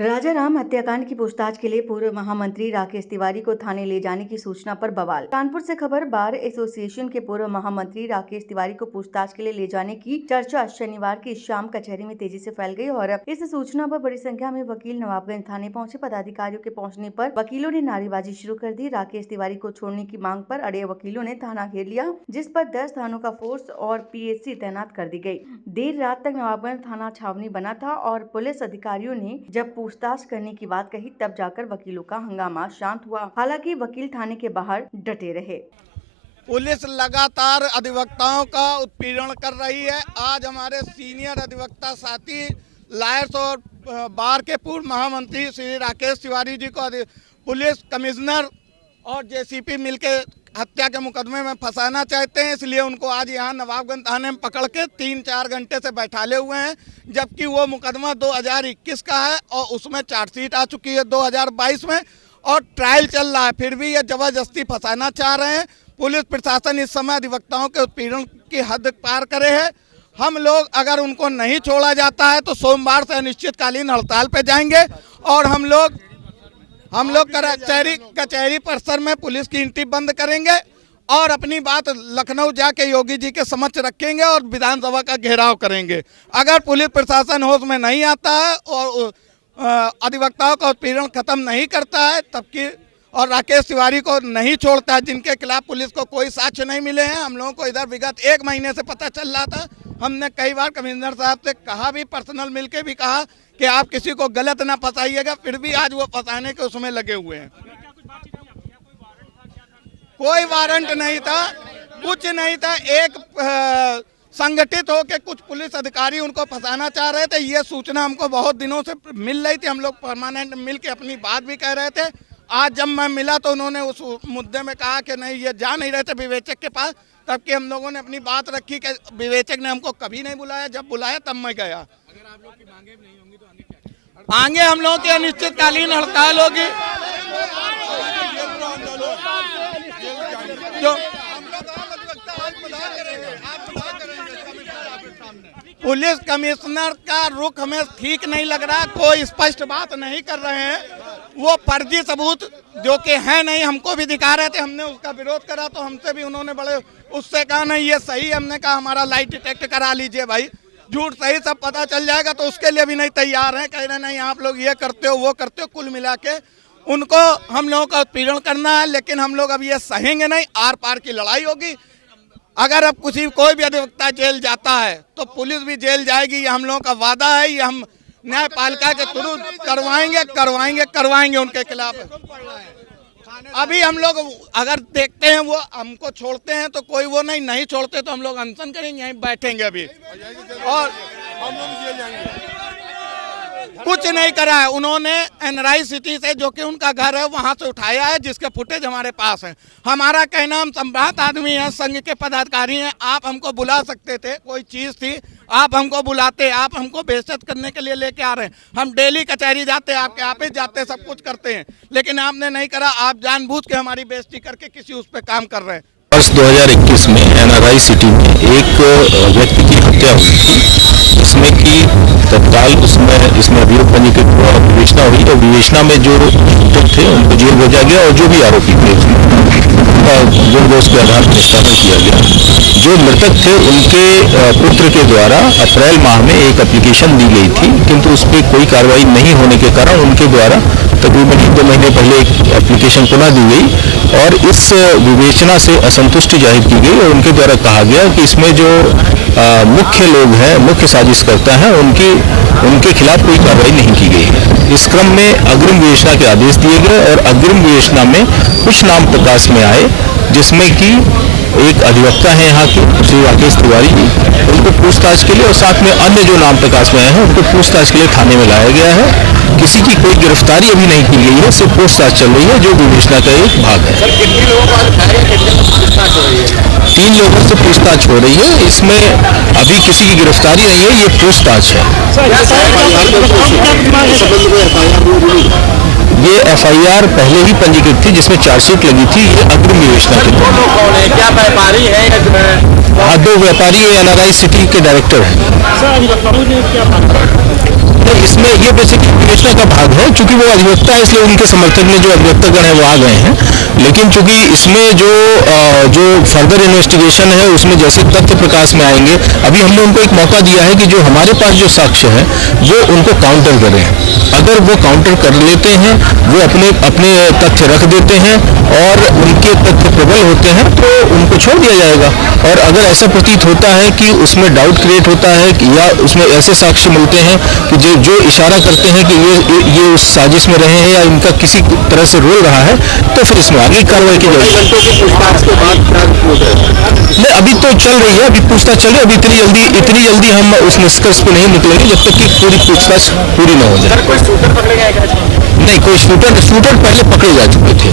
राजाराम हत्याकांड की पूछताछ के लिए पूर्व महामंत्री राकेश तिवारी को थाने ले जाने की सूचना पर बवाल। कानपुर से खबर। बार एसोसिएशन के पूर्व महामंत्री राकेश तिवारी को पूछताछ के लिए ले जाने की चर्चा शनिवार की शाम कचहरी में तेजी से फैल गई और इस सूचना पर बड़ी संख्या में वकील नवाबगंज थाने पहुंचे। पदाधिकारियों के पहुंचने पर वकीलों ने नारेबाजी शुरू कर दी। राकेश तिवारी को छोड़ने की मांग पर अड़े वकीलों ने थाना घेर लिया, जिस पर 10 थानों का फोर्स और पीएससी तैनात कर दी गई। देर रात तक नवाबगंज थाना छावनी बना था और पुलिस अधिकारियों ने जब पूछताछ करने की बात कही तब जाकर वकीलों का हंगामा शांत हुआ। हालांकि वकील थाने के बाहर डटे रहे। पुलिस लगातार अधिवक्ताओं का उत्पीड़न कर रही है। आज हमारे सीनियर अधिवक्ता साथी लायर्स और बार के पूर्व महामंत्री श्री राकेश तिवारी जी को पुलिस कमिश्नर और जेसीपी मिलके हत्या के मुकदमे में फंसाना चाहते हैं, इसलिए उनको आज यहाँ नवाबगंज थाने में पकड़ के 3-4 घंटे से बैठाले हुए हैं। जबकि वो मुकदमा 2021 का है और उसमें चार्जशीट आ चुकी है 2022 में और ट्रायल चल रहा है, फिर भी ये जबरदस्ती फंसाना चाह रहे हैं। पुलिस प्रशासन इस समय अधिवक्ताओं के उत्पीड़न की हद पार करे है। हम लोग अगर उनको नहीं छोड़ा जाता है तो सोमवार से अनिश्चितकालीन हड़ताल पे जाएंगे और हम लोग कचहरी परिसर में पुलिस की एंट्री बंद करेंगे और अपनी बात लखनऊ जाके योगी जी के समक्ष रखेंगे और विधानसभा का घेराव करेंगे। अगर पुलिस प्रशासन होश में नहीं आता है और अधिवक्ताओं का उत्पीड़न खत्म नहीं करता है तबकि और राकेश तिवारी को नहीं छोड़ता है, जिनके खिलाफ पुलिस को कोई साक्ष्य नहीं मिले हैं। हम लोगों को इधर विगत 1 महीने से पता चल रहा था। हमने कई बार कमिश्नर साहब से कहा भी, पर्सनल मिलके भी कहा कि आप किसी को गलत ना फंसाइएगा, फिर भी आज वो फंसाने के उसमें लगे हुए हैं। कोई वारंट नहीं था, कुछ नहीं था। एक संगठित होकर कुछ पुलिस अधिकारी उनको फंसाना चाह रहे थे। ये सूचना हमको बहुत दिनों से मिल रही थी। हम लोग परमानेंट मिल के अपनी बात भी कह रहे थे। आज जब मैं मिला तो उन्होंने उस मुद्दे में कहा कि नहीं, ये जा नहीं रहे थे विवेचक के पास। तब कि हम लोगों ने अपनी बात रखी कि विवेचक ने हमको कभी नहीं बुलाया, जब बुलाया तब मैं गया। अगर आप लोग की मांगे नहीं होंगी तो आगे क्या? आगे हम लोगों की अनिश्चितकालीन हड़ताल होगी। जो पुलिस कमिश्नर का रुख हमें ठीक नहीं लग रहा, कोई स्पष्ट बात नहीं कर रहे हैं। वो फर्जी सबूत जो कि है नहीं हमको भी दिखा रहे थे। हमने उसका विरोध करा तो हमसे भी उन्होंने बड़े उससे कहा नहीं ये सही। हमने कहा हमारा लाइट डिटेक्ट करा लीजिए भाई, झूठ सही सब पता चल जाएगा। तो उसके लिए भी नहीं तैयार हैं, कह रहे नहीं आप लोग ये करते हो वो करते हो। कुल मिला के उनको हम लोगों का उत्पीड़न करना है, लेकिन हम लोग अब ये सहेंगे नहीं। आर पार की लड़ाई होगी। अगर अब कोई भी अधिवक्ता जेल जाता है तो पुलिस भी जेल जाएगी, ये हम लोगों का वादा है। ये हम न्यायपालिका के थ्रू करवाएंगे उनके खिलाफ। अभी हम लोग अगर देखते हैं वो हमको छोड़ते हैं तो कोई वो नहीं छोड़ते तो हम लोग अनशन करेंगे, यहीं बैठेंगे अभी। और हम लोग जेल जाएंगे। कुछ नहीं करा है उन्होंने। एनआरआई सिटी से जो कि उनका घर है वहां से उठाया है, जिसके फुटेज हमारे पास है। हमारा कहना, हम सम्राट आदमी हैं, संघ के पदाधिकारी हैं। आप हमको बुला सकते थे, कोई चीज थी आप हमको बुलाते। आप हमको बेइज्जत करने के लिए लेके आ रहे हैं। हम डेली कचहरी जाते, आपके ऑफिस जाते, सब कुछ करते हैं, लेकिन आपने नहीं करा। आप जानबूझ के हमारी बेइज्जती करके किसी उस पर काम कर रहे हैं। वर्ष 2021 में एनआरआई सिटी में एक व्यक्ति की हत्या हुई थी, जिसमें कि तत्काल इसमें अभियोग पंजीकृत हुआ और विवेचना हुई। और विवेचना में जो थे उनको जेल भेजा गया और जो भी आरोपी थे उनका जोर के आधार पर निष्पादन किया गया। जो मृतक थे उनके पुत्र के द्वारा अप्रैल माह में एक एप्लीकेशन दी गई थी, किंतु उस पर कोई कार्रवाई नहीं होने के कारण उनके द्वारा तकरीबन 2 महीने पहले एक एप्लीकेशन पुनः दी गई और इस विवेचना से असंतुष्टि जाहिर की गई और उनके द्वारा कहा गया कि इसमें जो मुख्य लोग हैं, मुख्य साजिशकर्ता हैं, उनके खिलाफ कोई कार्रवाई नहीं की गई है। इस क्रम में अग्रिम विवेचना के आदेश दिए गए और अग्रिम विवेचना में कुछ नाम प्रकाश में आए, जिसमें कि एक अधिवक्ता है यहाँ के श्री राकेश तिवारी जी, उनको पूछताछ के लिए और साथ में अन्य जो नाम प्रकाश में आए हैं उनको पूछताछ के लिए थाने में लाया गया है। किसी की कोई गिरफ्तारी अभी नहीं की गई है, सिर्फ पूछताछ चल रही है जो विवेचना का एक भाग है। सर, कितने लोगों को पूछताछ हो रही है? 3 लोगों से पूछताछ हो रही है। इसमें अभी किसी की गिरफ्तारी नहीं है, ये पूछताछ है। ये एफआईआर पहले ही पंजीकृत थी, जिसमें चार्जशीट लगी थी। ये अग्रिम विवेचना के लिए क्या व्यापारी है? हाँ, 2 व्यापारी एनआरआई सिटी के डायरेक्टर हैं। नहीं, इसमें ये बेसिकली विवेचना का भाग है, चूंकि वो अधिवक्ता है इसलिए उनके समर्थक में जो अधिवक्तागण है वो आ गए हैं। लेकिन चूंकि इसमें जो फर्दर इन्वेस्टिगेशन है उसमें जैसे तथ्य प्रकाश में आएंगे, अभी हमने उनको एक मौका दिया है कि जो हमारे पास जो साक्ष्य है वो उनको काउंटर करें। अगर वो काउंटर कर लेते हैं, वो अपने तथ्य रख देते हैं और उनके तथ्य प्रबल होते हैं तो उनको छोड़ दिया जाएगा। और अगर ऐसा प्रतीत होता है कि उसमें डाउट क्रिएट होता है कि या उसमें ऐसे साक्ष्य मिलते हैं कि जो इशारा करते हैं कि ये उस साजिश में रहे हैं या इनका किसी तरह से रोल रहा है, तो फिर इसमें आगे कार्रवाई की जाएगी। घंटों की पूछताछ के बाद क्या रिपोर्ट है? नहीं, अभी तो चल रही है, अभी पूछताछ चल रही है। अभी इतनी जल्दी हम उस निष्कर्ष पे नहीं निकलेंगे जब तक कि पूरी पूछताछ पूरी न हो जाए। कोई शूटर पकड़े गए क्या? नहीं, कोई शूटर पहले पकड़े जा चुके थे।